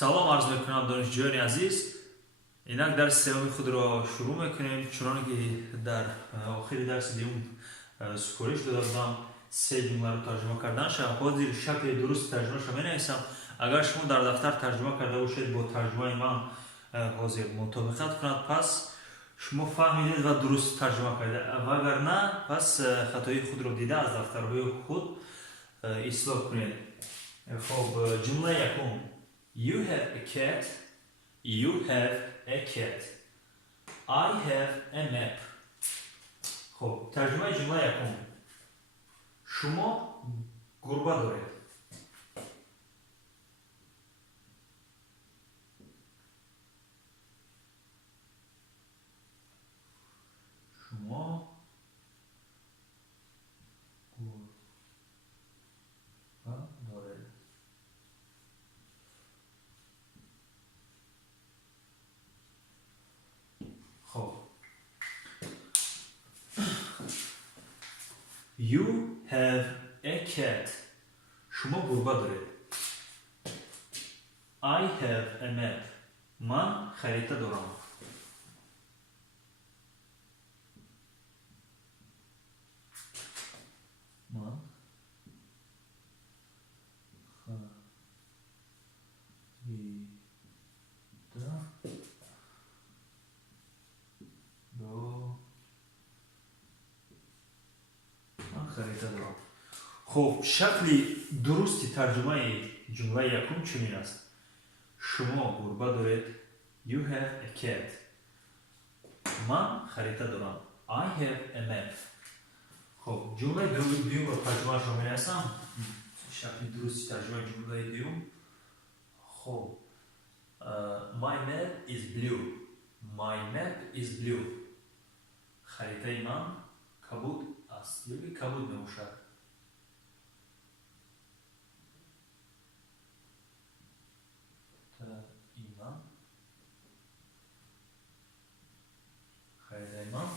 салом арз мекунам донишҷӯёни азиз. Инак дарси сеюми худро шурӯъ мекунем. чуноне ки дар охири дарси дуюм супориш дода будам се ҷумларо тарҷума карданша. ҳозир шакли дурусти тарҷумаша менависам. агар шумо дар дафтар тарҷума карда бошед бо тарҷумаи ман ҳозир мутобиқат кунад, пас шумо фаҳмидед ва дуруст тарҷума кардед. ва агар на, пас хатои худро дида аз дафтарҳои худ ислоҳ кунед. хоб, ҷумлаи якум. You have a cat. You have a cat. I have a map. خب ترجمه جمله یکم. شما گربه دارید. شما گربه دارید. خب You have a cat. شما گربه دارید. I have a map. من خریطه دارم. من خریطه دارم. خب شکلی درستی ترجمه جمله یکم چنین است. شما گربه دارید. You have a cat. من خریطه دارم. I have a map. خب جمله دوم رو ترجمه شما می‌نویسم. شکلی درستی ترجمه جمله دوم. خب My map is blue. My map is blue. خریطه من کبود است. یکی کبود میباشد. ایمان خریطه من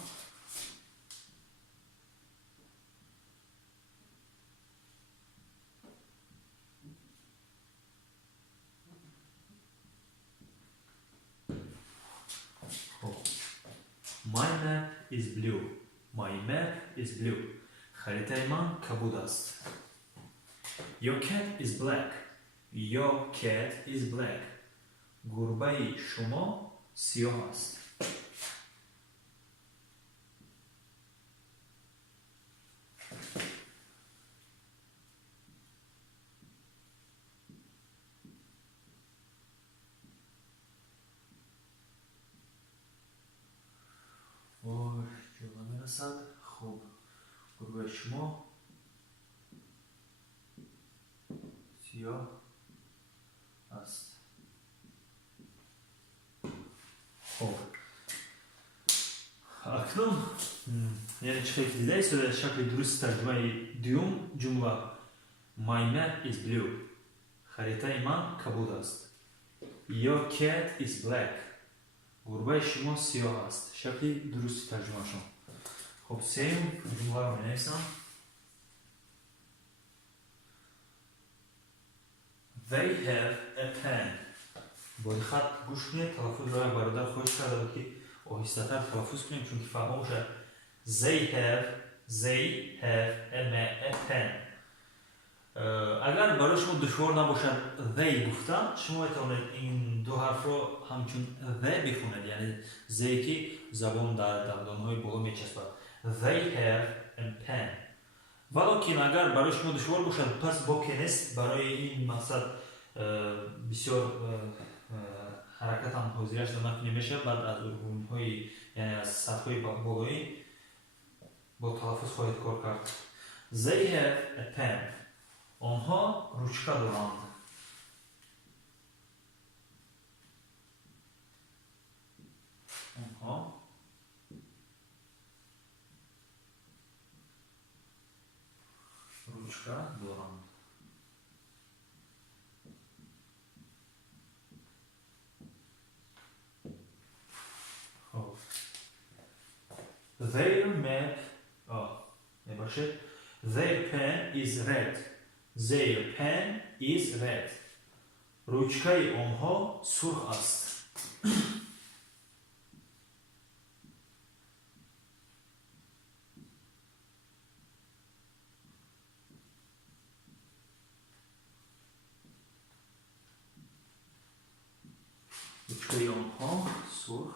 My map is blue. My map is blue. خریطه من کبود است. Your cat is black. Your cat is black. گربه شما سیاه است. جمله میرسد. خب گربه شما سیاه است. خب اکنون یعنی چه که دیده است شکل درست ترجمه دوم جمله My map is blue. خریطه من کبود است. Your cat is black. گربه شما سیاه است. شکل درست ترجمه شما. خب سیم جمله رو می‌نویسم. They have a pen. با خط گوش کنید. تلفظ رو برادر خواهش کرده بود که آهسته تر تلفظ کنیم چون که فهمه شد. They have a pen. اگر برای شما دشوار نباشد they گفتن، شما میتونید این دو حرف رو همچون they بخونید. یعنی they که زبان در دندانهای بالا میچسبد. They have a pen. ولیکن اگر برای شما دشوار باشد پس با که نیست. برای این مقصد بسیار حرکت هم حاضرش نکنی میشه. بعد از ارگونهای یعنی از سطحهای بالایی با تلفظ خواهید کار کرد. They have a pen. آنها روچکه دارند. آنها روچکه دارند. Their map نباشه. Their pen is red. Their pen is red. رучکای آنها سرخ است. رучکای آنها سرخ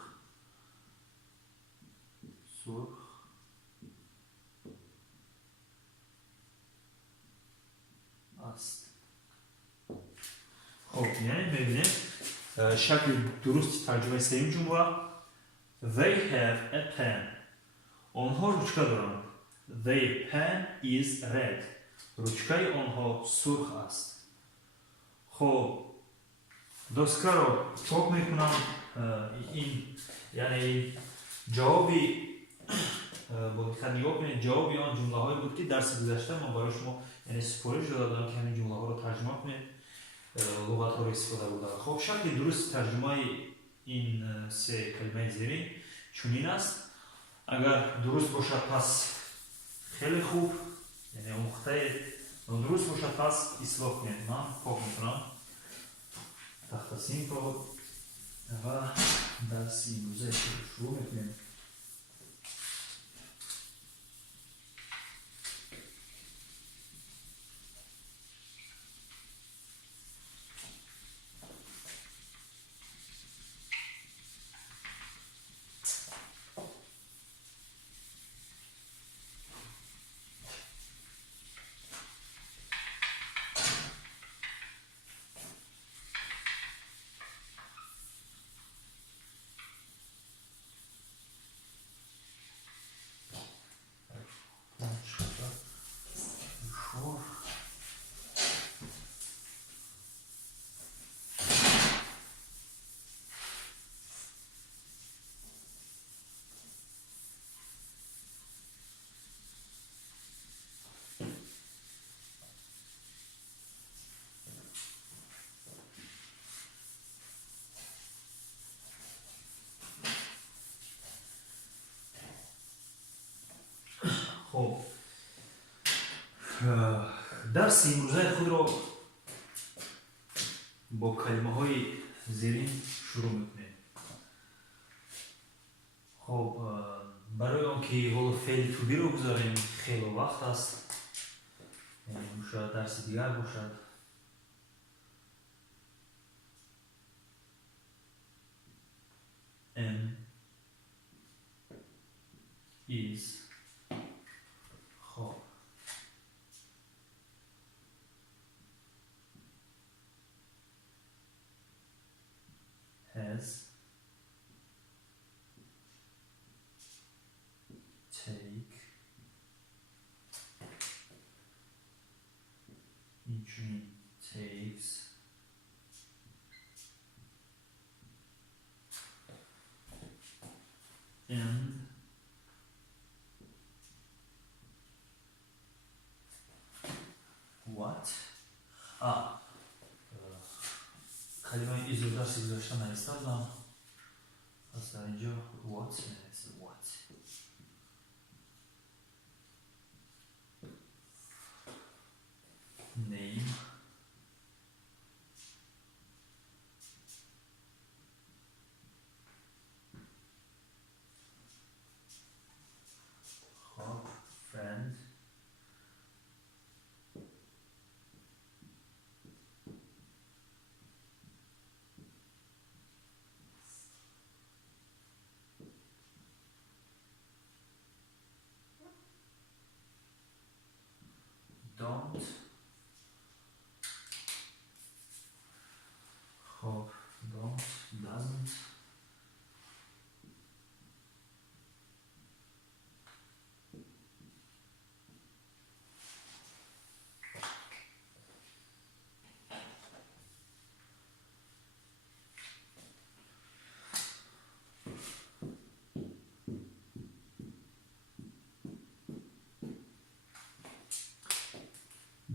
است. خب یعنی ببینید شکل درست ترجمه سوم جمله They have a pen. آنها رучка دارند. Their pen is red. رучکای آنها سرخ است. خب دستگاه رو پاک میکنم. این یعنی جوابی با نگاه کنید جوابی آن جمله هایی بود که درس گذشته من برای شما یعنی سفارش دادم که همین جمله ها رو ترجمه کنید لغت ها رو استفاده بوده. خب شکل درست ترجمه این سه کلمه زیرین چنین است. اگر درست باشد پس خیلی خوب یعنی آموخته درست باشد پس اصلاح کنید. من پاک میکنم تخت سیم رو و درس امروزه شروع میکنیم. خب درس امروزه خود را با کلمه های زیرین شروع میکنیم. خب برای آنکه حالا فعل تو بی رو بذاریم خیلی وقت است یعنی شاید درس دیگر باشد. am is خب has take اینچنین takes and what کلمه ایز رو درسی گذاشتم نوشتم پس در اینجا what نوشته what name خب friend don't خب don't doesn't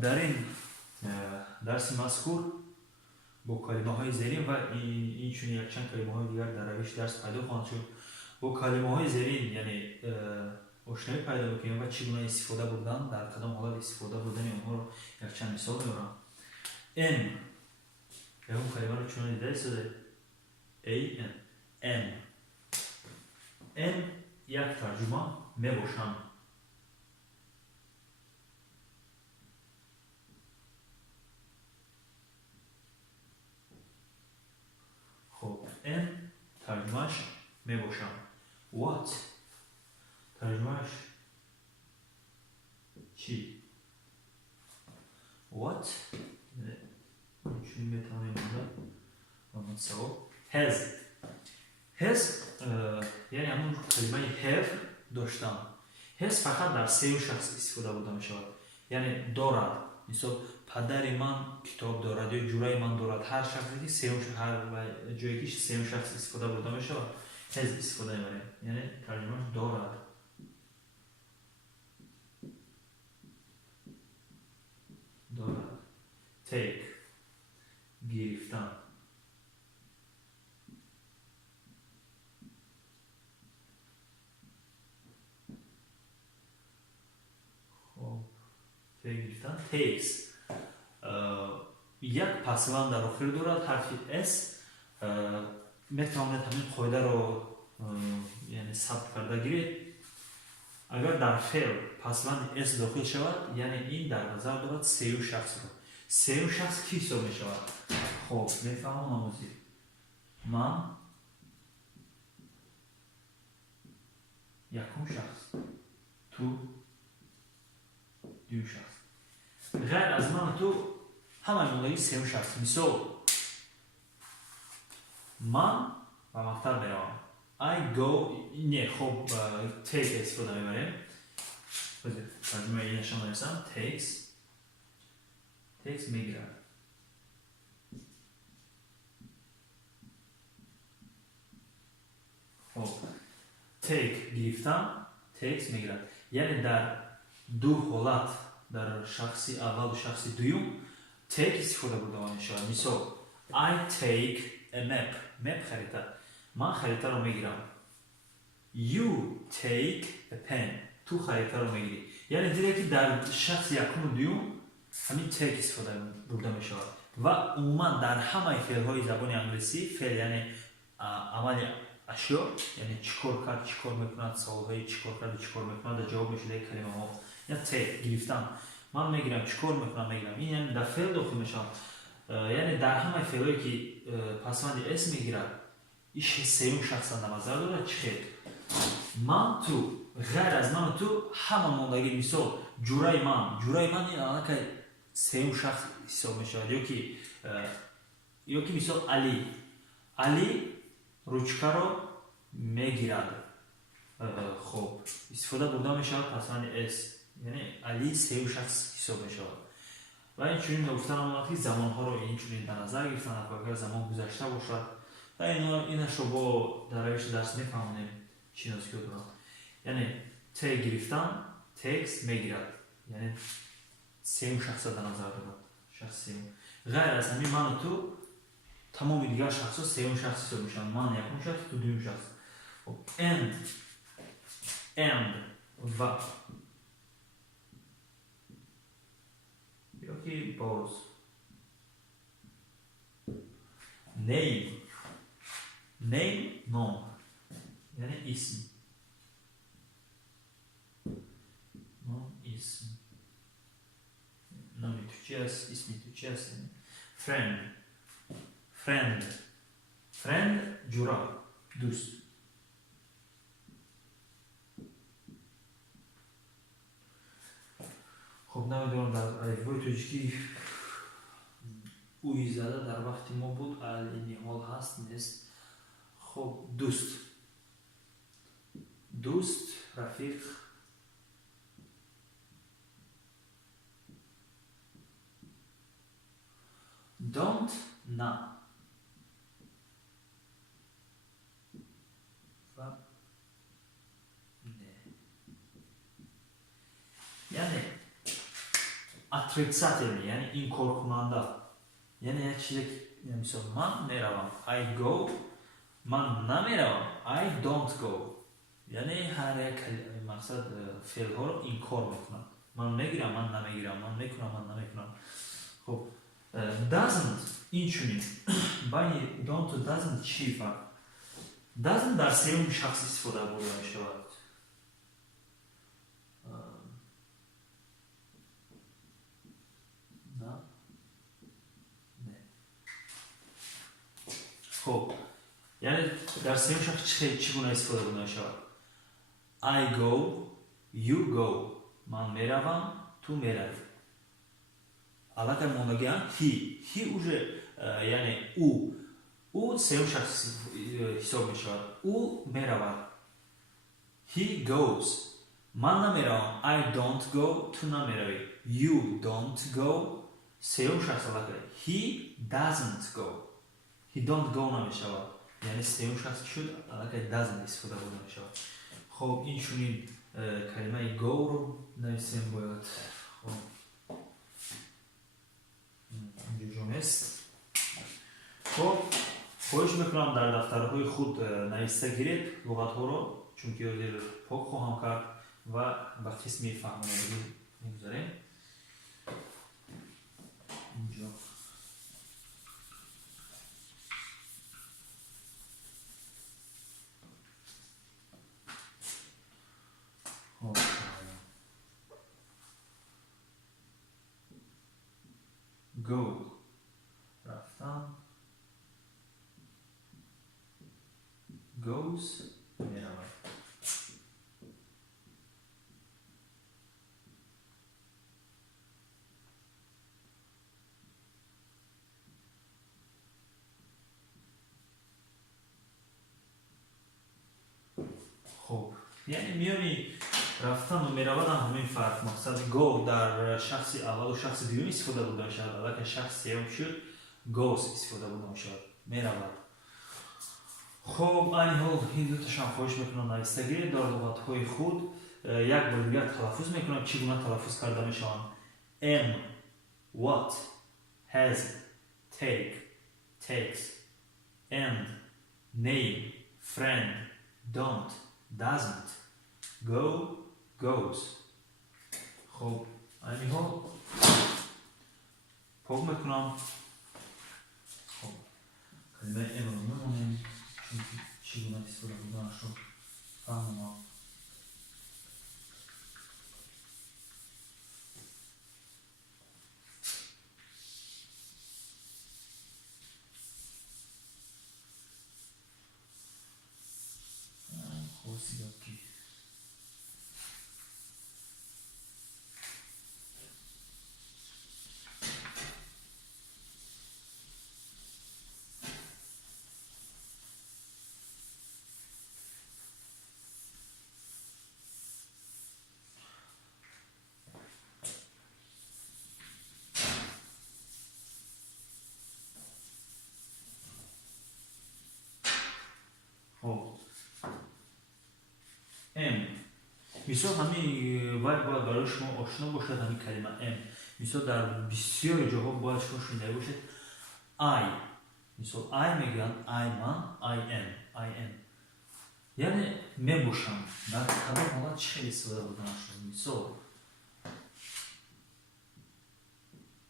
در این درس مذکور با کلمه های زیرین و این چون یک چند کلمه های دیگر در روش درس پیدا خواهند شد. با کلمه های زیرین یعنی آشنایی پیدا بکنیم و چگونه استفاده بودن در کدام حالت استفاده بودن اونها رو یک چند مثال میارم. یا اون کلمه رو چون دیده شده A N M M یک ترجمه می باشم. خب M ترجمهش می باشم. What ترجمهش چی؟ What چون میتونیم بگم سو has یعنی همون کلمه have داشتم. has فقط در سه شخص استفاده بوده می شود. یعنی دارد، مثلا پدر من کتاب دارد یا جورای من دارد. هر شخصی که سه شخص هر جایی که سه شخص استفاده بوده می شود has استفاده می‌کنیم. یعنی ترجمهش دارد. دارد. take گرفتن. خب take گرفتن takes یک پسوند در آخر دارد حرفی s. میتوانید همین قاعده رو یعنی ثبت کرده گیرید. اگر در فعل پسوند s داخل شود یعنی این در نظر دارد سه شخص رو. سه شخص کی حساب می شود؟ خب میفهمم آموزی من یکم شخص، تو دو شخص. غیر از من تو همه مولایی سه شخص. مثال من و مقطع برام I go نه. خب take استفاده میبریم. ترجمه این نشان داریم takes میگیرد. خب take گرفتن takes میگیرد. یعنی در دو حالت در شخصی اول و شخصی دوم take استفاده بوده می شود. مثال I take a map خریطه. من خریطه رو میگیرم. You take a pen. تو خریطه رو میگیری. یعنی دیگه که در شخص یکم و دوم همین take استفاده بوده می شود. و عموما در همه فعل های زبان انگلیسی فعل یعنی عمل اشیا یعنی چیکار کرد چیکار میکند، سوال های چیکار کرد چیکار میکند جواب میشه کلمه ها. یا take گرفتن. من میگیرم چیکار میکنم میگیرم. این یعنی در فعل داخل میشم. یعنی در همه فعلایی که پسوند اس میگیرد ایش سه شخص در نظر دارد. چه من تو غیر از من و تو همه موندگی. مثال جورای من این الان که سه شخص حساب میشود. یا که مثال علی روچکه رو میگیرد. خب استفاده بوده میشود پسوند اس یعنی علی سه شخص حساب میشود. و این چنین گفتن آمد که زمان ها رو این چنین در نظر گرفتن اگر زمان گذشته باشد و اینش رو با در روش درس میفهمونیم چی نازکی دارم. یعنی take گرفتن takes میگیرد یعنی سه شخص در نظر دارد. شخص سه غیر از همین من و تو تمام دیگر شخص ها سه شخص حساب میشن. من یکم شخص تو دوم شخص. and و یا که باز name نام یعنی اسم. نام اسم. نامی تو چی است اسمی تو چی است. friend جورا دوست. خب نمیدونم در الفبای تاجیکی اوی زده در وقتی ما بود این حال هست نیست. خب دوست رفیق don't نه و نه. یعنی отрицательный یعنی اینکار کننده. یعنی یک چیزی که مثلا من میروم I go من نمیروم I don't go. یعنی هر یک مقصد فعل ها رو اینکار میکنند. من میگیرم من نمیگیرم من میکنم من نمیکنم. خب Doesn't اینچنین بین don't و doesn't چی فرق؟ doesn't در سیوم شخص استفاده برده می شود. نه. خب یعنی در سیوم شخص چگونه استفاده برده می شود؟ I go, you go. من میروم، تو میروی. البته моногам he уже یعنی او سوم شخص حساب می شود. او میرود. He goes. من نمیروم. I don't go. تو نمیروی. You don't go. سوم شخص البته. He doesn't go. He don't go نمی شود. یعنی سوم شخص شد البته doesn't استفاده می شود. خب این چونین کلمه go رو نویسیم باید. خب اینجا است. خب خواهش میکنم در دفترهای خود نوشته گیرید لغت ها رو چون که یادی پاک خواهم کرد و به قسم فهمانگی میگذاریم. اینجا go رفتن goes میرود. خب یعنی میانی رفتن و میرود هم همین فرق. مقصد go در شخص اول و شخص دوم استفاده بوده شد البته که شخص سوم شد goes استفاده بوده شد میرود. خب این حال این دو تاشم خواهش میکنم نوشته گیرید در لغت های خود یک بار دیگر تلفظ میکنم چگونه تلفظ کرده میشوند. am, what, has, take, takes, and, name, friend, don't, doesn't, go, goes. خب این حال پاک میکنم. خب کلمه am رو میمونیم چگونه استفاده بودنش رو فهمم. خوصیدکی مثال همین باید برای شما آشنا باشد همین کلمه am. مثال در بسیار جاها باید شما شنیده باشد I. مثال I میگن I من I am یعنی من باشم. در کدام حالت چه استفاده بودن شد؟ مثال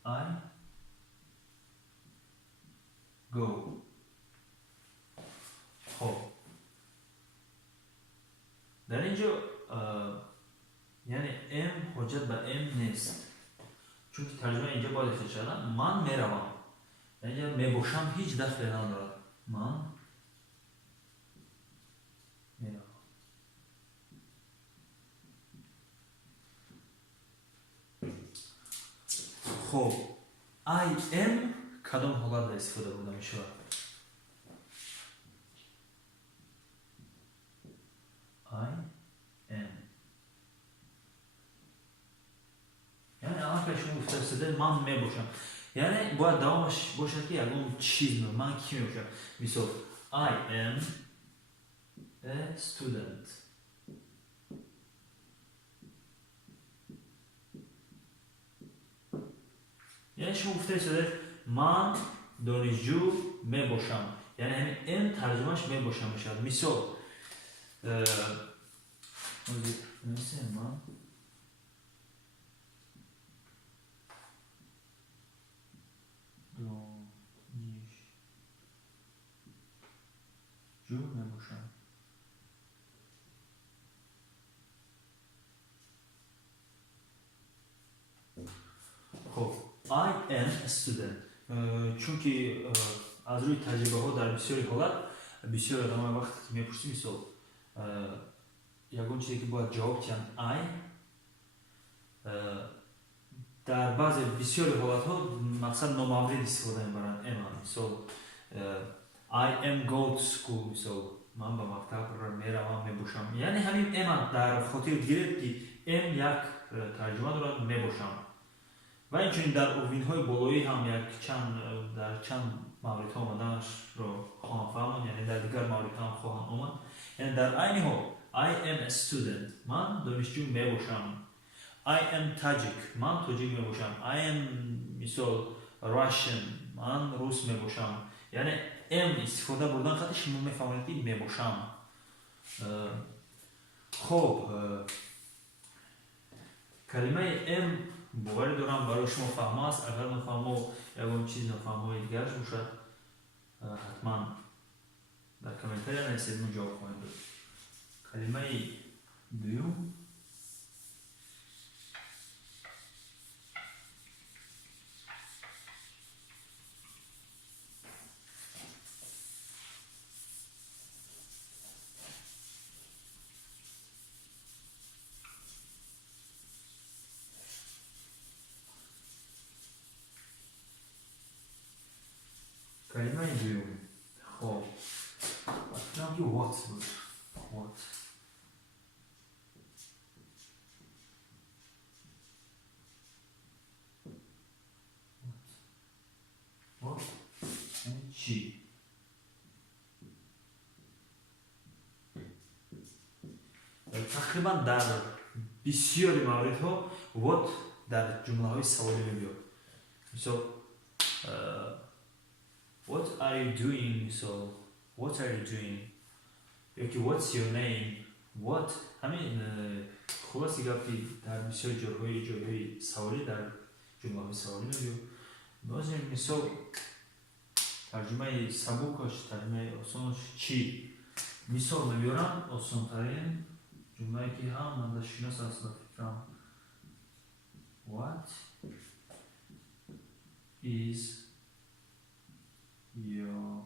I go. خب در اینجا یعنی ام حجت به ام نیست چون که ترجمه اینجا باید اختصار شده من میروم. اینجا میباشم هیچ دخلی ندارد. من میروم. خب I am کدام حالت استفاده بوده می شود؟ I am یعنی الان که شما گفته استفاده من می باشم یعنی باید دوامش باشد که یکون چیز من کی می باشم. مثال I am a student. یعنی شما گفته استفاده من دانشجو می باشم یعنی همین ام ترجمهش می باشم می شود. مثال من I am a student. چونکه از روی تجربه ها در بسیاری حالت بسیار آدم وقتی که میپرسی مثال یکون چیزی که باید جواب تیم I در بعض بسیاری حالت ها مقصد نامورد استفاده میبرن اما مثال I am go to school مثال من به مکتب میروم میباشم یعنی همین اما در خاطر گرفت که ام یک ترجمه دارد میباشم و اینچنین در اوین های بالایی هم در چند مورد ها آمدنش رو خواهم فهمون یعنی در دیگر مورد هم خواهم آمد یعنی در عین حال I am a student من دانشجو میباشم I am Tajik من تاجیک میباشم I am مثال Russian من روس میباشم یعنی ام استفاده بردن خاطر شما میفهمید که میباشم خب کلمه ام باوری دارم برای شما فهمه است اگر نفهمه یکم چیز نفهمه دیگرش باشد حتما در کامنتاری نویسید جواب خواهید داد کلمه دوم کلمه دوم خب اصلا که what بود what یعنی چی تقریبا در بسیاری مورد ها what در جمله های سوالی میبید مثلا what are you doing so what are you doing یکی what's your name what همین خلاصی گفتی در بسیار جاهای سوالی در جمله های سوالی میبید نازم مثال ترجمه سبوکش ترجمه آسانش چی مثال میبیارم آسان ترین جمله که هم من در شناس اصلا فکرم what is your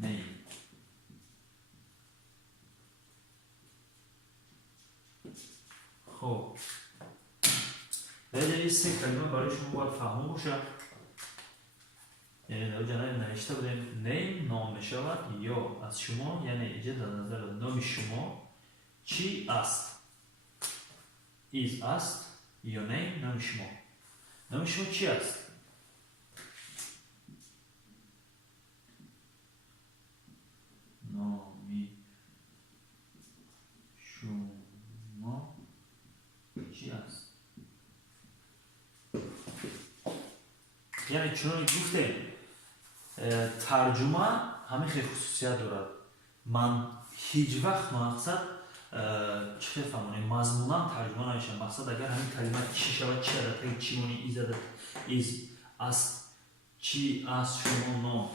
name خب در این سه کلمه برای شما باید فهمون باشه یعنی در جنبه نوشته بودیم name نام میشود یا از شما یعنی اینجا در نظر نام شما چی است is است یا name نام شما چی است نامی شما چی است یعنی چون گفتیم ترجمه همه خیلی خصوصیت دارد من هیچ وقت مقصد چه فهمونیم مضمونا ترجمه نمیشم مقصد اگر همین کلمه چی شود چی عدد چی مونی ایز است چی از شما نام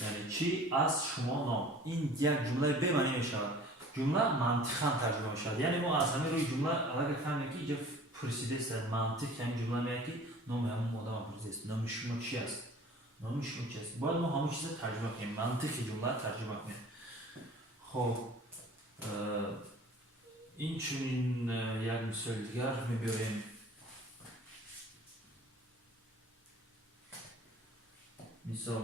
یعنی چی از شما نام این یک جمله به معنی میشود جمله منطقاً ترجمه میشود یعنی ما از همین روی جمله اگر فهمیم که اینجا پرسیده است در منطق همین جمله میگه که نام همون آدم پرسیده است نام شما چی است نام شما چی است باید ما همون چیز ترجمه کنیم منطق جمله ترجمه کنیم خب این چنین یک مثال دیگر میبریم مثال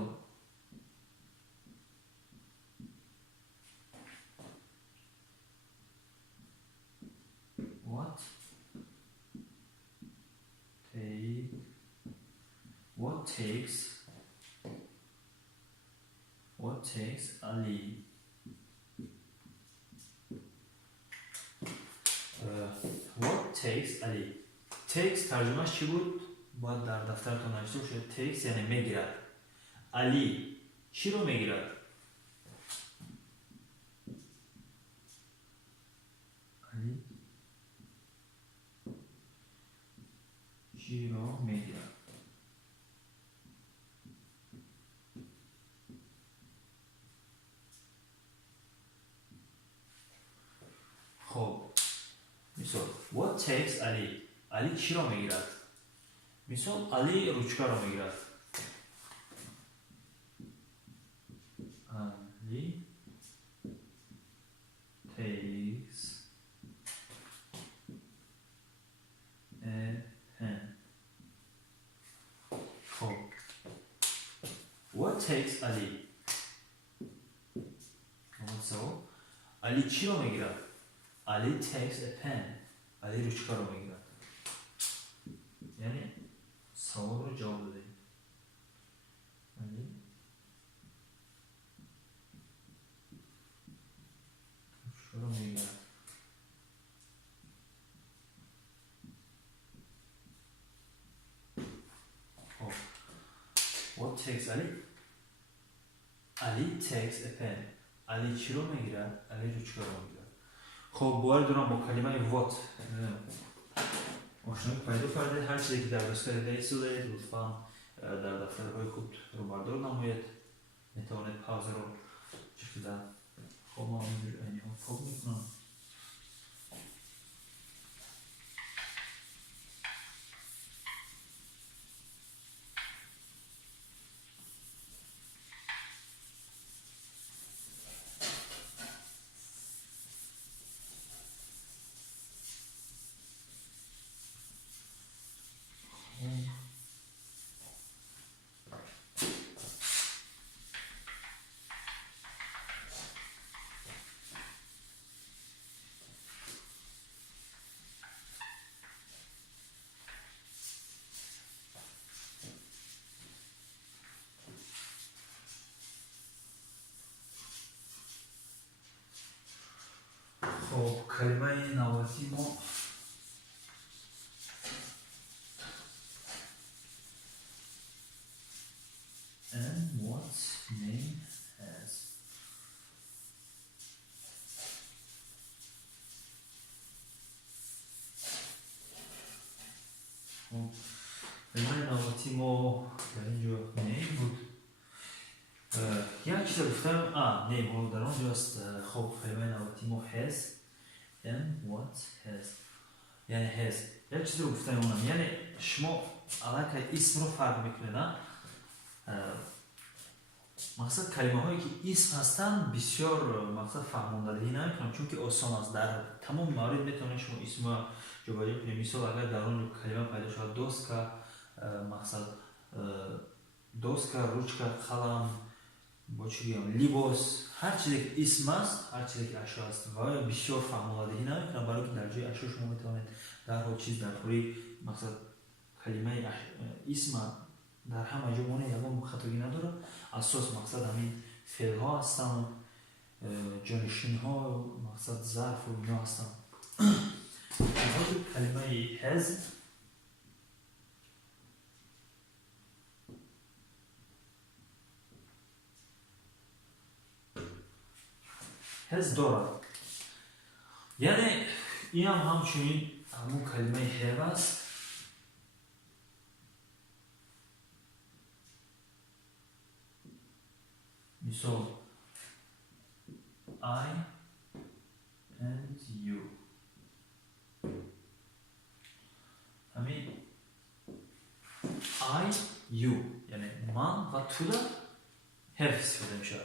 what takes Ali what takes Ali takes ترجمهش چی بود؟ باید در دفترتون نوشته باشه takes یعنی میگیرد علی چی رو میگیرد؟ علی چی رو میگیرد؟ خب مثال what takes علی چی رو میگیرد مثال علی روچکا رو میگیرد. علی takes a pen. خب what takes علی؟ so علی چی رو میگیرد؟ علی takes a pen. علی روچکا رو میگیرد. یعنی سوال رو جواب بدهید. علی روچکا رو میگیرد. خب what takes علی؟ علی takes a pen. علی چی رو میگیرد؟ علی روچکا رو میگیرد. خب باید دونم با کلمه what آشنایی پیدا کرده. هر چیزی که در دستگاه دیس دارید لطفا در دفترهای خود رو بردار نمایید. میتوانید پاوز رو چه در خب ما اینجور اینی ها پاک میکنم. خب کلمه نواتی ما and what name has. خب کلمه نواتی ما در اینجا name بود. یک چیز گفتم name ها در اونجاست. خب کلمه نواتی ما has and what has یعنی has. یک چیز رو گفتم اونم یعنی شما علاقه اسم رو فرق میکنه نه. مقصد کلمه هایی که اسم هستن بسیار مقصد فهماندهی نمیکنم چون که آسان است. در تمام موارد میتونید شما اسم رو جابجا کنید. مثال اگر در اون کلمه پیدا شود دوسکا مقصد دوسکا روچکا قلم با چی بگم لیباس هر چیزی که اسم است هر چیزی که اشیا است و بسیار فهماندهی نمیکنم برای که در جای اشیا شما میتونید در هر چیز در پوری مقصد کلمه اسم در همه جا مونه یکم خطایی نداره. اساس مقصد همین فعل ها هستن جانشین ها مقصد ظرف و اینا هستن. کلمه has has دارد یعنی این هم همچنین همون کلمه have است. مثال I and you همین I you یعنی من و تو در have استفاده میشه.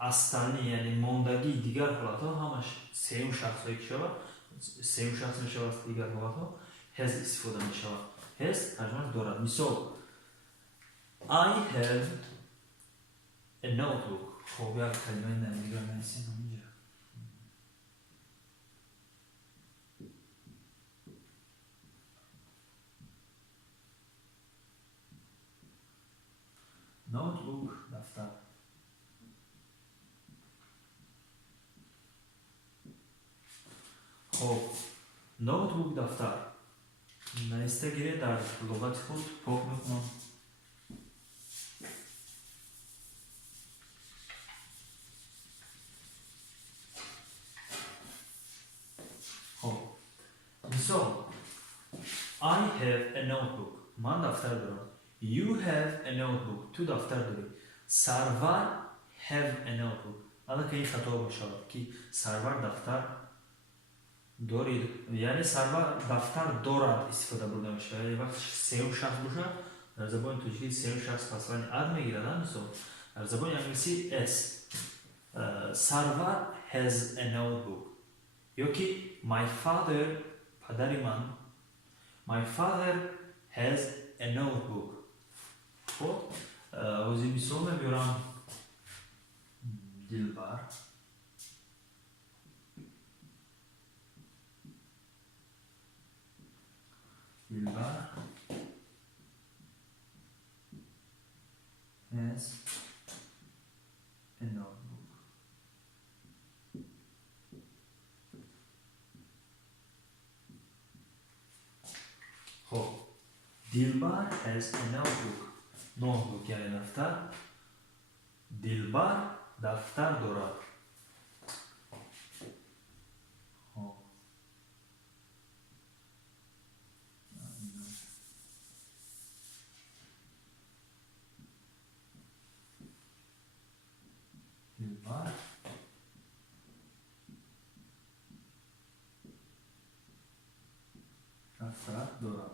اصلی یعنی ماندگی دیگر حالت ها همش سیم شخص هایی که شود سیم شخص میشه و دیگر حالت ها has استفاده میشه. has ترجمه دارد. مثال I have a notebook. خب یک کلمه نمیگه نمیسیم همینجا notebook دفتر. خب notebook دفتر نویسته گیره در لغت خود پاک میکنم. خب مثال I have a notebook. من دفتر دارم. You have a notebook. تو دفتر داری. سرور have a notebook. حالا که این خطا باشه که سرور دفتر دارید یعنی سرور دفتر دارد استفاده برده میشه. یعنی وقتی سه شخص باشه در زبان تاجیکی سه شخص پس ولی اد میگیرن مثلا در زبان انگلیسی اس. سرور has a notebook یا که my father پدر من my father has a notebook. خب از این مثال میبرم دلبر دلبر has a notebook. خب دلبر has a notebook. notebook یعنی دفتر. دلبر دفتر دارد. خب دلبر دفتر دارد.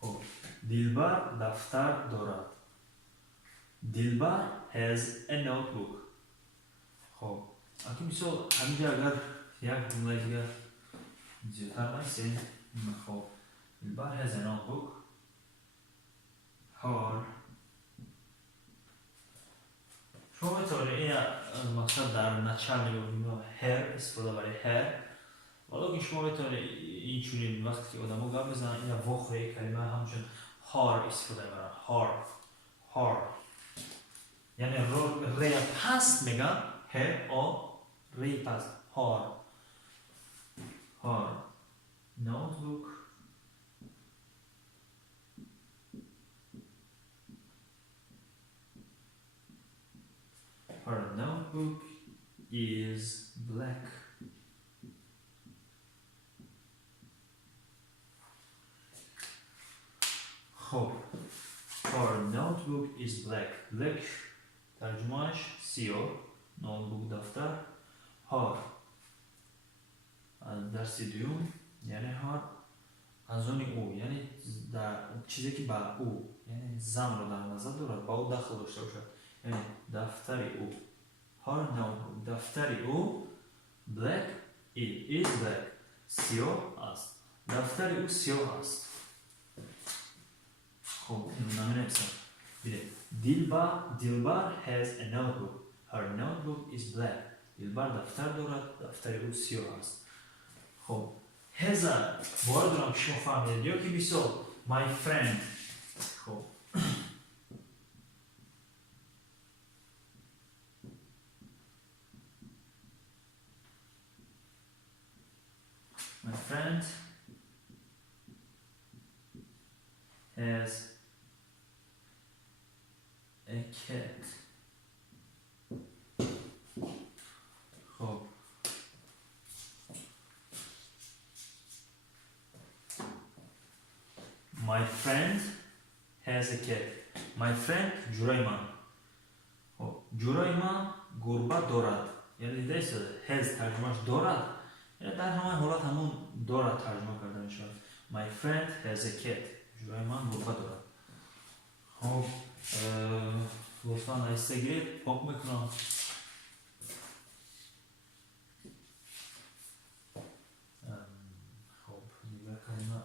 خب دلبر دفتر دارد. دلبر has a notebook. خب اگه مثال همینجا اگر یک جمله دیگر زیادتر نایسته. خب دلبر has a notebook. her شما میتونید این مقصد در نچل نگاه her استفاده برای her. حالا که شما میتونید این چونین وقتی که آدم ها گپ بزنن این وخوره کلمه همچون هار استفاده برن. هار یعنی ری پست میگن هر آ ری پست هار notebook her notebook is black. خب her notebook is black. black ترجمهش سیاه. notebook دفتر. her درس دوم یعنی her از اون او یعنی در چیزی که با او یعنی زن رو در نظر دارد با او داخل داشته باشد یعنی دفتر او. her notebook دفتر او black is black سیاه است. دفتر او سیاه است. خب اینو نمونه بسن بیده دلبر has a notebook. her notebook is black. دلبر دفتر دارد دفتر او سیاه است. خب هزار باید دارم که شما فهمیدید یا که بیسو my friend. خب my friend has a cat. خب my friend has a cat. my friend جورای من. خب جورای من گربه دارد یعنی دیده‌ایست has ترجمهش دارد یعنی در همه حالت همون دارد ترجمه کرده میشه. my friend has a cat. جورای من گربه دارد. خب لطفا ایسته گیرید پاک میکنم. خب دیگر کلمه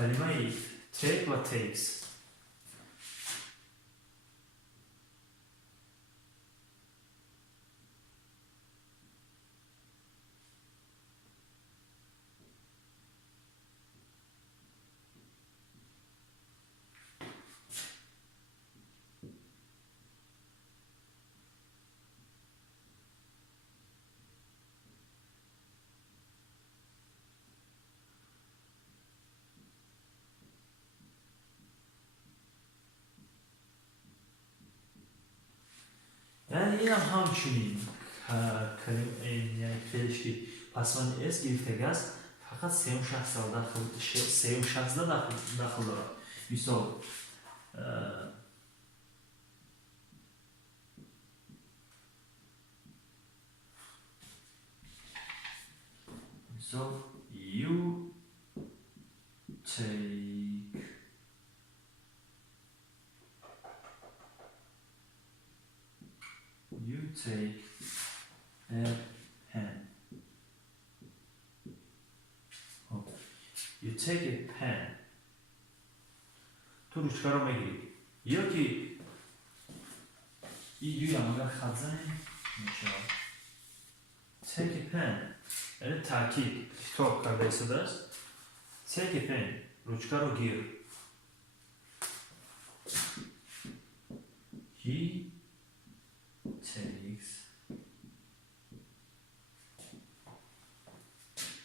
کلمه take و takes. یعنی این هم همچنین کلمه یعنی فعلش که پسوند اس گرفتگی است فقط سه شخص داخل دارد. مثال you take a pen. You take a pen. تو روچکا رو میگیری یا که یو یا مگر خزن میشه take a pen یعنی تاکید خطاب کرده ایستاده است. take a pen روچکا رو گیر. he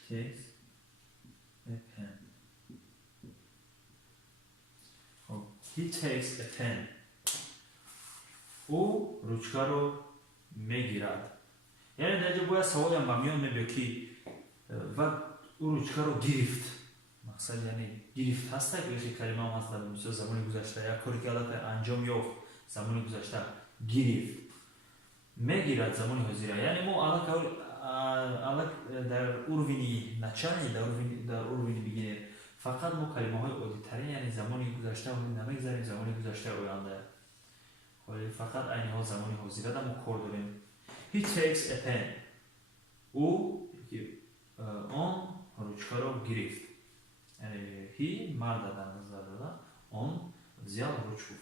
takes a pen. He takes a pen. او روچکا رو میگیرد. یعنی در اینجا باید سوال هم میان میبینه که و او روچکا رو گرفت. مقصد یعنی گرفت هسته که یک کلمه هم هست در مثل زمان گذشته یا کاری که البته انجام یافت زمان گذشته گرفت میگیرد زمان حاضره. یعنی ما الان در اروینی نچانی در اروینی بگیریم فقط ما کلمه های عادی ترین یعنی زمان گذشته و نمیگذاریم زمان گذشته آینده ولی فقط عین ها زمان حاضره در ما کار داریم. He takes a pen. او آن روچکا رو گرفت. یعنی he مرد در نظر داده آن زیاد روچکو.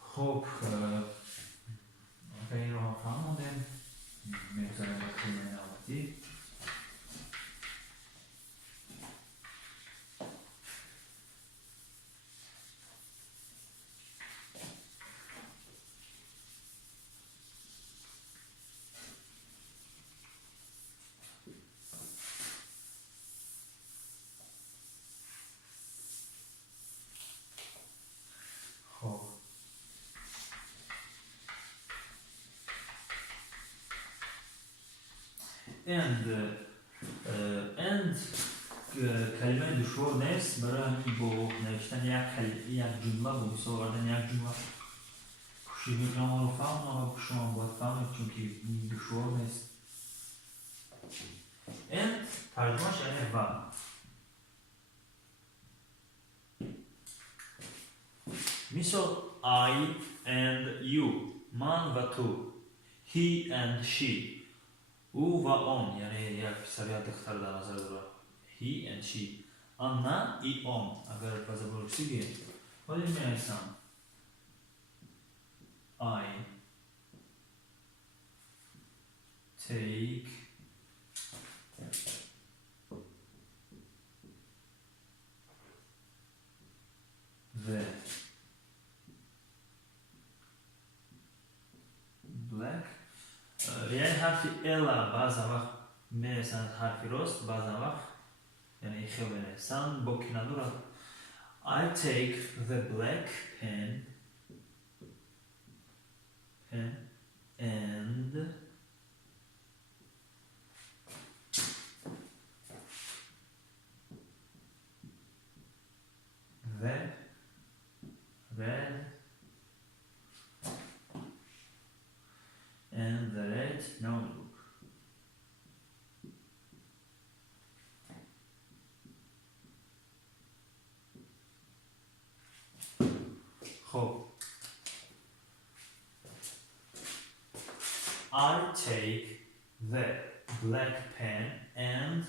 خب این رو هم فهموندیم. میگذاریم با کلمه نوازی. and کلمه دشوار نیست برای همین با نوشتن یک جمله با مثال آوردن یک جمله پشتی شما رو فهمم و شما باید فهمید چون که دشوار نیست. and ترجمهش یعنی و. مثال I and you من و تو. he and she او و آن یعنی یک پسر یا دختر در نظر داره. he and she آن نه ای آن اگر بازه بروسی گیم ولی می ایسان I take the black یعنی حرفی الا بعضا وقت میرسند حرفی راست بعضا وقت یعنی خیلی نیستن با که ندارد. I take the black pen and the red notebook. خب I take the black pen and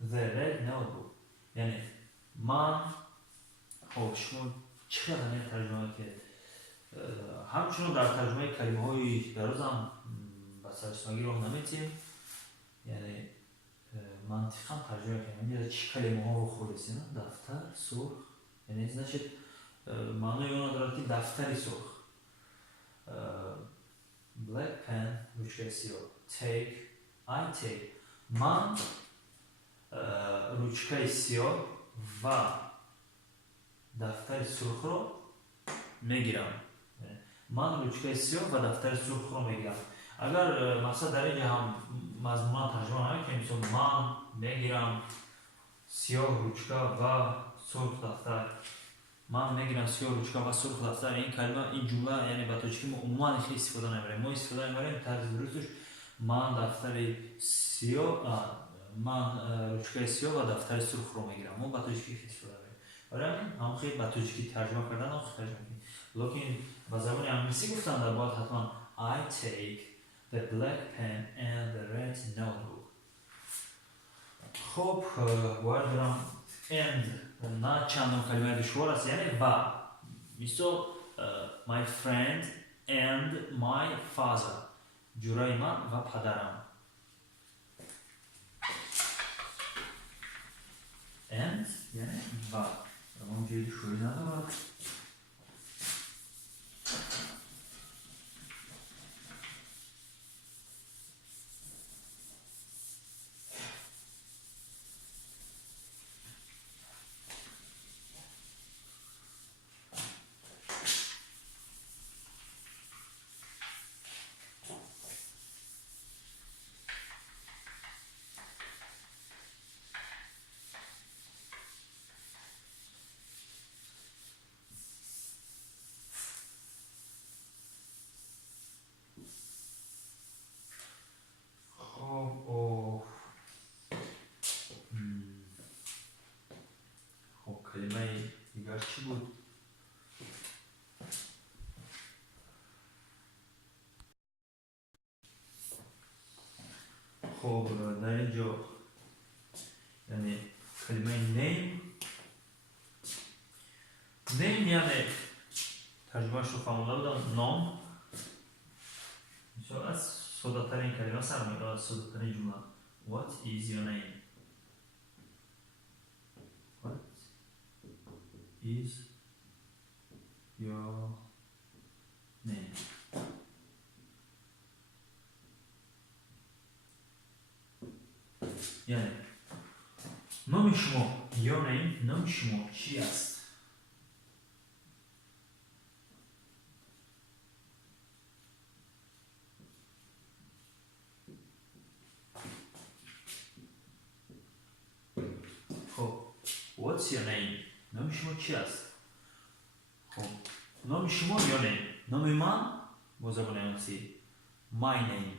the red notebook. یعنی من خب شما چقدر همین ترجمه که همچنان در ترجمه کلمه های دراز هم به سرسمگی رو نمیتیم، یعنی منطقا ترجمه کنیم یعنی چی کلمه ها رو خورسیم. دفتر سرخ یعنی значит معنی اون داره که دفتری سرخ. black pen رучка سیاه. take I take من رучка سیاه و دفتر سرخ رو میگیرم. من رучка سیاه و دفتر سرخ رو میگیرم. اگر مثلا در اینجا هم مضمون ترجمه نمیکنیم، مثلا من میگیرم سیاه رучка و سرخ دفتر، من میگیرم سیاه رучка و سرخ دفتر، این کلمه این جمله یعنی به توجه که ما عموما خیلی استفاده نمیبریم. ما استفاده میبریم طرز درستش من دفتر سیاه من رучка سیاه و دفتر سرخ رو میگیرم. ما به توجه که خیلی استفاده میبریم. برای همین هم خیلی به توجه که ترجمه کردن هم خیلی ترجمه کنیم. لیکن با زبان انگلیسی گفتن در باید حتما I take the black pen and the red notebook. خب باید برم and نه چندم کلمه دشوار است یعنی و. مثل my friend and my father جورای من و پدرم. and یعنی و اما جایی دشواری ندارد. کلمه دیگر چی بود؟ خب در اینجا یعنی کلمه name یعنی ترجمهش رو فهمونده بودم نام. مثلا از ساده ترین کلمه سر میره، از ساده ترین جمله What is your name? What is your name? یعنی نام شما your name نام شما چی است؟ خب what's your name نام شما چی است؟ خب نام شما your name نام من با زبان انگلیسی my name.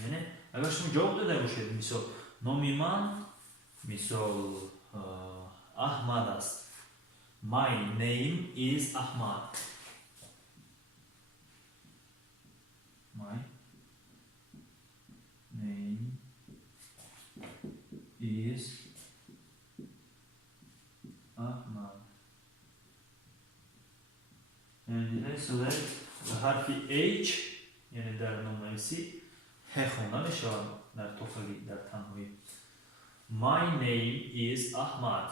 یعنی اگر شما جواب داده باشید مثال نام من مثال احمد است. My name is Ahmad. My name is Ahmad. یعنی صدای حرفی H یعنی در نام انگلیسی ه خونده میشه در توفقی در تنهایی. My name is Ahmad.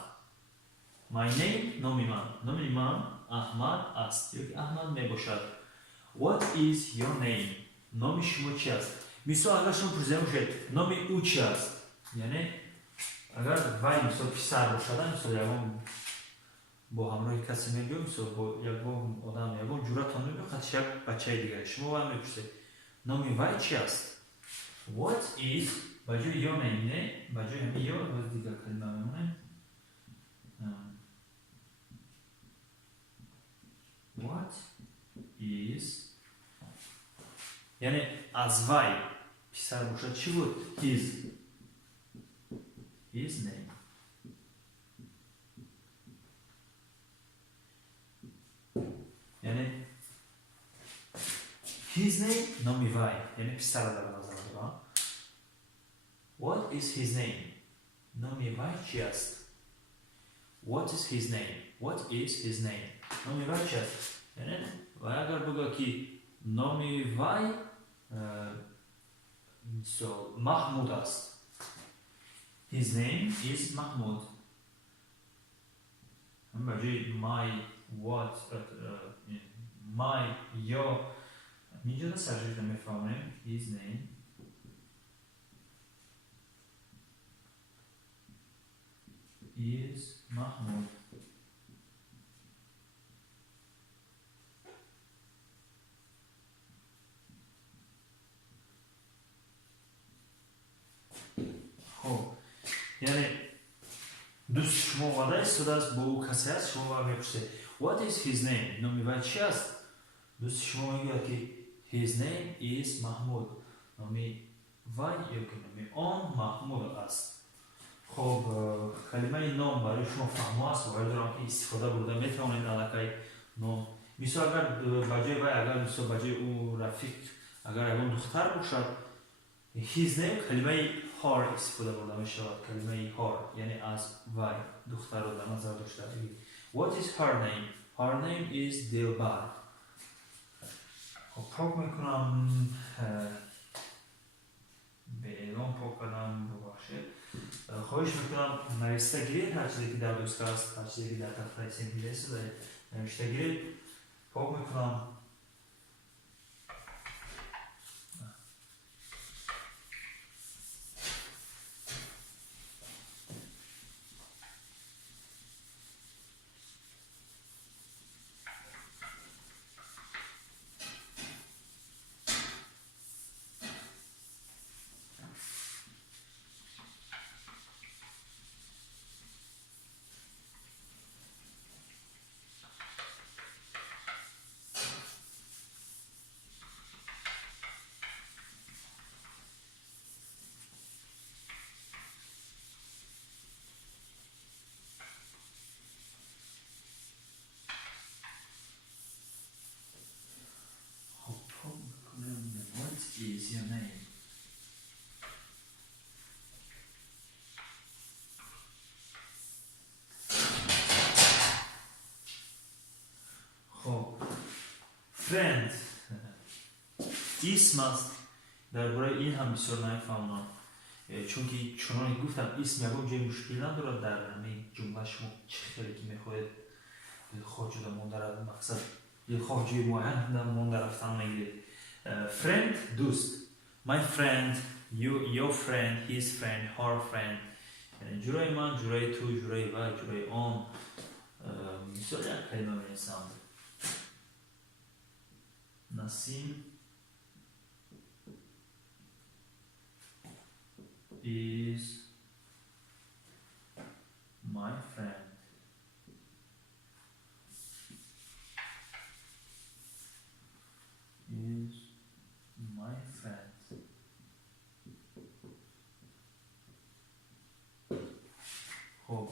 My name نام من احمد است یا که احمد می باشد. What is your name نام شما چی است؟ مثلا اگر شما پرسیده باشید نام او چی است، یعنی اگر وای مثلا پسر باشد مثلا یکم با همراه کسی میگه مثلا با یکم آدم یکم جرأت نمیکنه خودش یک بچه دیگه شما وای میپرسید نام وای چی است؟ What is بجای your name نه بجای همین یا باز دیگر کلمه میمونه. What is یعنی از وای پسر باشد چی بود؟ His name. یعنی his name نامی وای یعنی پسر در نظر دارم. What is his name نامی وای چی است؟ what is his name? What is his name? نامی وای چی است؟ یعنی و اگر بگه که نامی وای محمود است. His name is Mahmoud. بجای my what my your اینجا سرجش نمیفهمیم. His name is Mahmoud. خب یعنی دوست شما وعده استوده است با او کسی است شما باید میپرسید what is his name؟ نامی وی چی است؟ دوست شما میگه که his name is Mahmoud. نامی وی یا که نامی آن محمود است. خب کلمه نام برای شما فهمه است و دارم که استفاده بوده میتوانید علاقه نام مثلا اگر بجای وی اگر مثلا بجای او رفیق اگر اون دختر باشد his name کلمه هار استفاده بوده می شود. کلمه هار یعنی از وی دختر رو در نظر داشته. what is her name? her name is دلبر. خب پاک میکنم به اعلام پاک کنم ببخشید. خواهش میکنم نوشته گیرید هر چیزی که در دوست است هر چیزی که در تفریح سیمپلی است نوشته گیرید پاک میکنم. Is your name? خب friend اسم است. درباره این هم بسیار نمیفهمم چون که چنان گفتم اسم یکم جای مشکل نداره در همین جمله شما چه خیلی که میخواید دلخواه جدا مونده را مقصد دلخواه جای معین مونده رفتن نگیرید. friend دوست. my friend, your friend, his friend, her friend. یعنی جورای من، جورای تو، جورای و، جورای آن. مثال یک کلمه می‌نویسم. نسیم is my friend. Is my friend. خب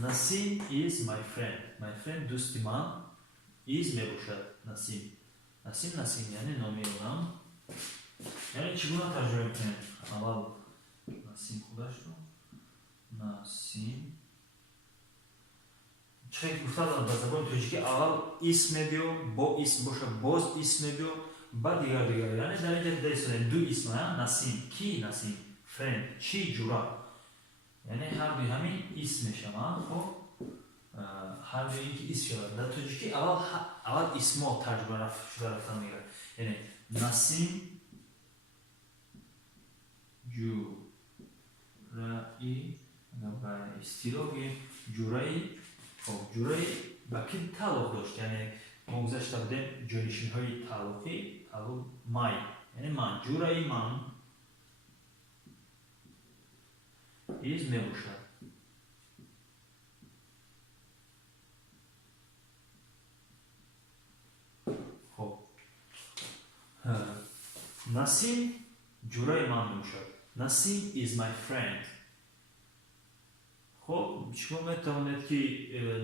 نسیم is my friend. my friend دوستی من is میباشد. نسیم نسیم یعنی نامی اونم. یعنی چگونه ترجمه میکنیم؟ اول نسیم خودش رو نسیم چه گفته دارم به زبان تاجیکی اول اسم بیو با اسم باشه باز اسم بیو بعد دیگر یعنی در اینجا دستونه دو اسم نسیم کی نسیم فرند چی جورا یعنی هر دوی همین اسم میشن. خب هر دوی اینکه اسم شد در تاجیکی اول اسم ترجمه شده رفتن میگه یعنی نسیم جورایی برای استیلاقی جورایی. خب جورایی با کی تعلق داشت یعنی ما گذاشته بودیم جانشین های تعلقی تعلق مای یعنی من جورایی من ایز میباشد. خب نسیم جورایی من میباشد. نسیم is my friend. خب شما میتوانید که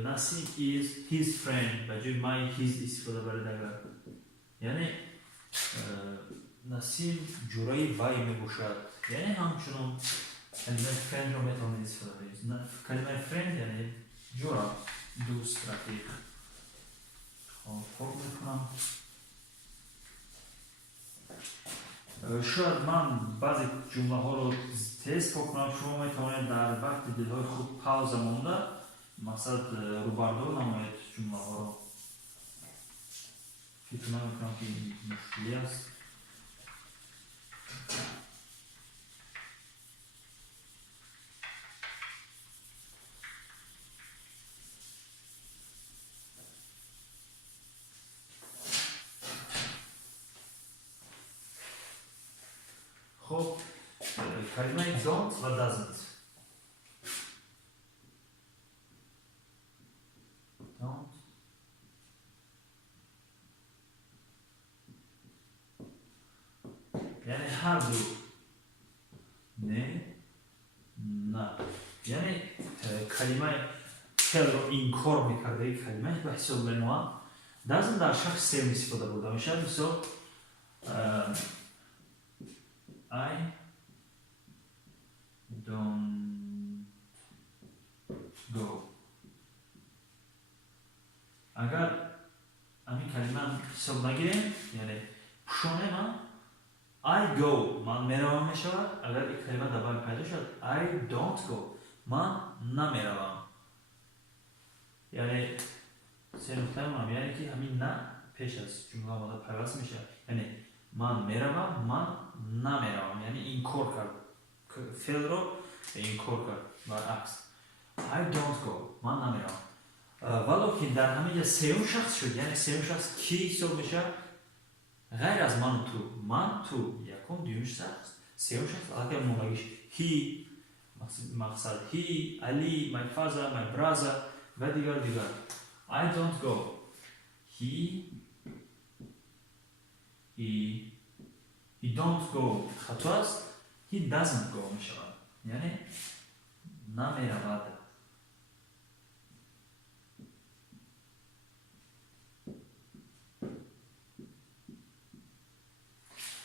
نسیم is his friend بجای my his استفاده برید یعنی نسیم جورایی وی میباشد یعنی همچنان کلمه فرند رو میتونید استفاده کنید. کلمه فرند یعنی جورا، دوست، رفیق. خب میکنم. شاید من بعضی جمله ها رو تست بکنم. شما میتونید در وقت دلهای خود پاوزه مونده مقصد روبردو نمایید جمله ها رو. فکر نمیکنم که این مشکلی است. خب کلمه don't و doesn't. Don't یعنی هر دو. نه نه یعنی کلمه فعل رو اینکار میکرده. کلمه به حساب لنوان doesn't در شخص سوم استفاده بوده میشه. مثلا I don't go. اگر همین کلمه حساب نگیریم یعنی پشونه من I go من میروم میشود. اگر این کلمه دوباره پیدا شد I don't go من نمیروم. یعنی سه نقطه هم یعنی که همین نه پیش از جمله آماده پیوست میشه. یعنی من میروم من نمیروم یعنی این کار کرد. فعل رو این کار کرد. برعکس I don't go من نمیروم. ولی که در همین سوم شخص شد یعنی سوم شخص کی حساب میشه؟ غیر از من و تو. من تو یکم دوم شخص سوم شخص اگر مونگیش he مقصد he علی my father my brother و دیگر دیگر. I don't go he don't go خطا است. he doesn't go میشود یعنی نمیرود.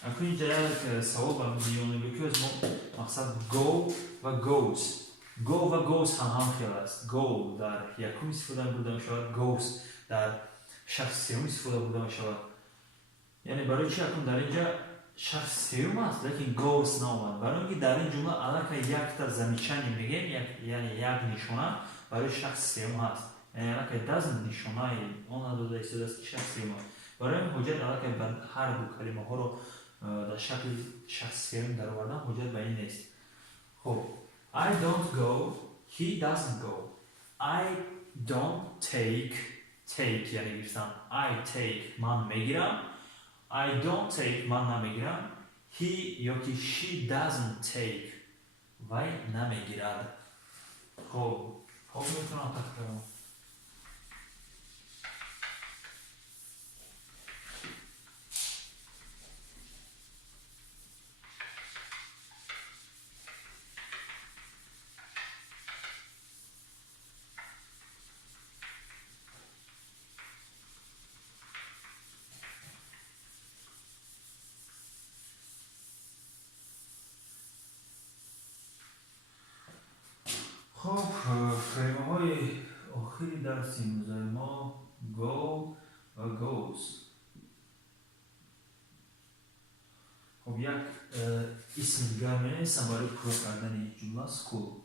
اکنون اینجا یک سوال با میونه بکنیم از ما مقصد go و goes. go و goes هم خیال است. go در یکم استفاده بوده میشود. goes در شخص سوم استفاده بوده میشود. یعنی برای چی اکنون در اینجا شخص سوم است لیکن goes نامد؟ برای اینکه در این جمله علاقه یک تا زمیچه میگیم یعنی یک نشانه برای شخص سوم هست. یعنی علاقه doesn't نشانه اون داده استفاده است شخص سوم. برای این حجت علاقه بر هر دو کلمه ها رو در شکل شخص سوم در آوردن حجت به این نیست. خب I don't go he doesn't go. I don't take یعنی گرفتم. I take من میگیرم. I don't take من نمیگیرم. He یا که she doesn't take وی نمیگیرد. خب میتونم تکرارم. خب کلمه های آخری درس امروز ما go و goes. خب یک اسم دیگر می‌نویسم برای پر کردن این جمله school.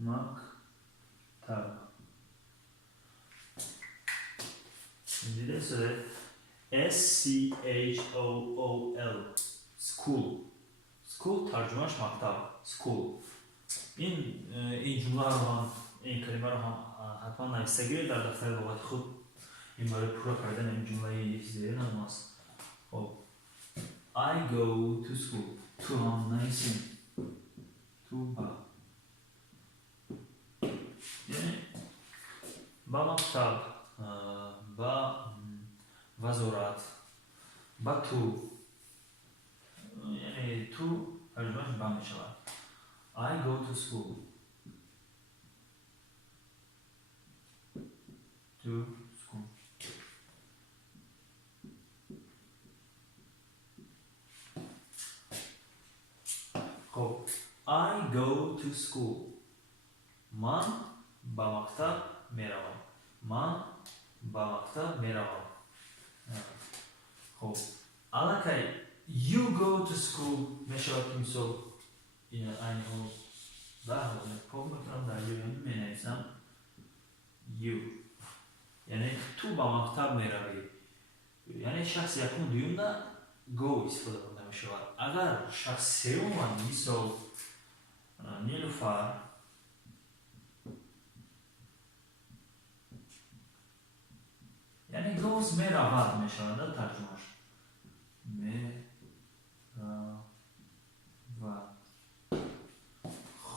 مکتب. اینجوری شده SCHOOL school ترجمهش مکتب school. این جمله رو هم این کلمه رو هم حتما نوشته گیرید در دفتر لغت خود. این برای پر کردن این جمله یکی زیر نماست. خب I go to school. تو هم نویسیم. تو با یعنی با مکتب با وزارت با تو یعنی to ترجمهش با می شود. I go to school. To school. خب I go to school. من با مکتب میروم. من با مکتب میروم. خب الکی you go to school میشود که مثال این ها ده پاک میکنم در جایی می نویسم you یعنی تو با مکتب میروی یعنی شخص یکم دویم نه go استفاده کنده می شود. اگر شخص سوم مثال نیلوفر یعنی goes میرود می شود ترجمهش میرود.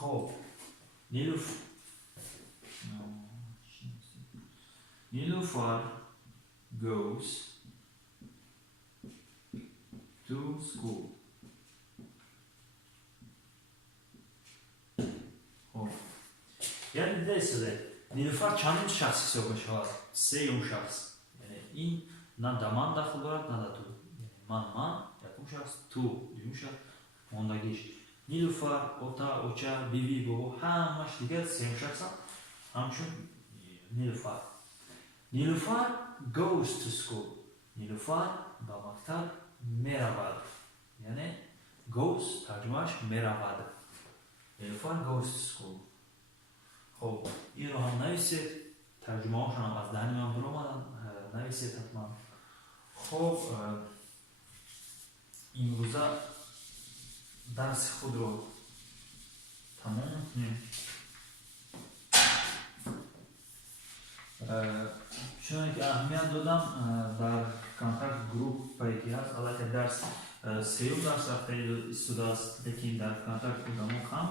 خب نیلوفر goes to school. خب یعنی دیسته نیلوفر چند شخصی حساب میشود؟ سه شخص یعنی این نه در من داخل دارد نه در تو یعنی من یکم شخص تو دوم شخص ماندگیش نیلوفر اوتا اوچا بیبی بابا همش دیگه سه شخص همچون نیلوفر. نیلوفر goes to school. نیلوفر با مکتب میرود یعنی goes ترجمهش میرود. نیلوفر goes to school. خب این رو هم نویسید ترجمه هاشون هم از دهنی من برآمدن نویسید حتما. خب این روزه درس خود رو تمام میکنیم. چون که اهمیت دادم در کانتکت گروپ پیکی هست البته درس سیوم درس رفته استوده است لیکن در کانتکت بودم هم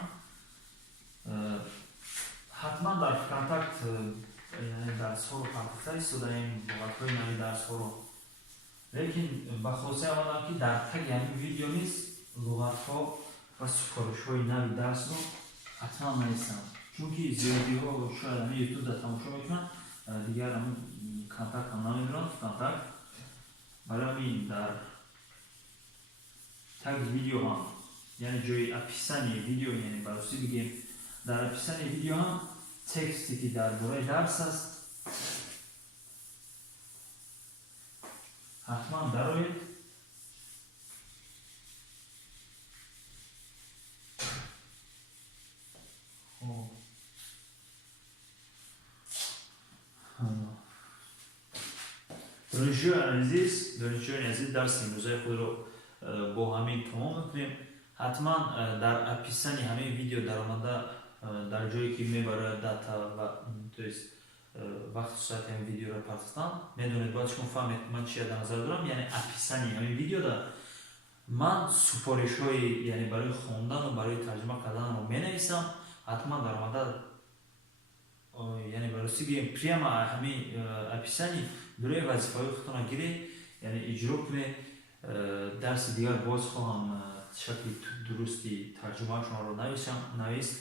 حتما در کانتکت درس ها رو پرفکته استوده ایم بغرقای نوی درس ها رو لیکن بخصوصی آمدم که در تگ همین ویدیو نیست لغت ها و سفارش های نوی درس رو حتما نیستم چون که زیادی ها شاید همین یوتیوب در تماشا میکنن دیگر همون کانتکت هم نمیدونم کانتکت برای همین در تگ ویدیو هم یعنی جای اپیسانی ویدیو یعنی برای بگیم در اپیسانی ویدیو هم تکستی که در برای درس است حتما دارید دانشجویان عزیز درس امروزه خود رو با همین تمام میکنیم. حتما در اپیسانی همین ویدیو در آمده در جایی که میبره داتا و وقت ساعت همین ویدیو رو پرستم میدونید باید شما فهمید من چی در نظر دارم یعنی اپیسانی همین ویدیو در من سفارش های یعنی برای خوندن و برای ترجمه کردن رو مینویسم حتما در آمده یعنی برای بگیم پریما همین اپیسانی برای وظیفه های خودتون گیری یعنی اجرا کنه درس دیگر باز خواهم شکل درستی ترجمه شما رو نویست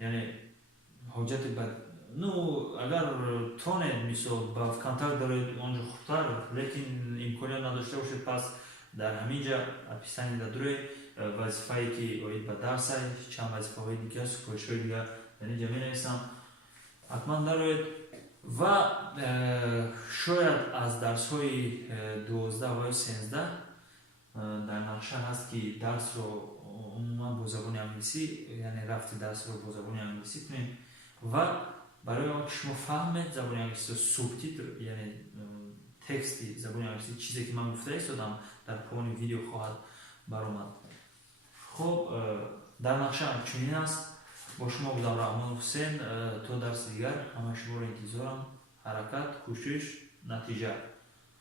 یعنی حجت بد نو اگر تونه مثال با کانتکت دارید اونجا خوبتر لیکن امکانیت نداشته باشید پس در همینجا اپیسانی در دوره وظیفه‌ای که باید به درس چند وظیفه های دیگه سفارش های دیگه یعنی جمعی نویسم حتما دارید و شاید از درس های 12 و 13 در نقشه هست که درس رو عموما با زبان انگلیسی یعنی رفت درس رو با زبان انگلیسی کنیم و برای آنکه شما فهمید زبان انگلیسی سوبتیتر یعنی تکستی زبان انگلیسی چیزی که من گفته ایستادم در پایان ویدیو خواهد برآمد. خب در نقشه هم چنین است. با شما بودم رحمان حسین تا درس دیگر همه شما رو انتظارم حرکت کوشش نتیجه.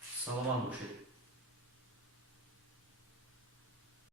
سلامت باشید.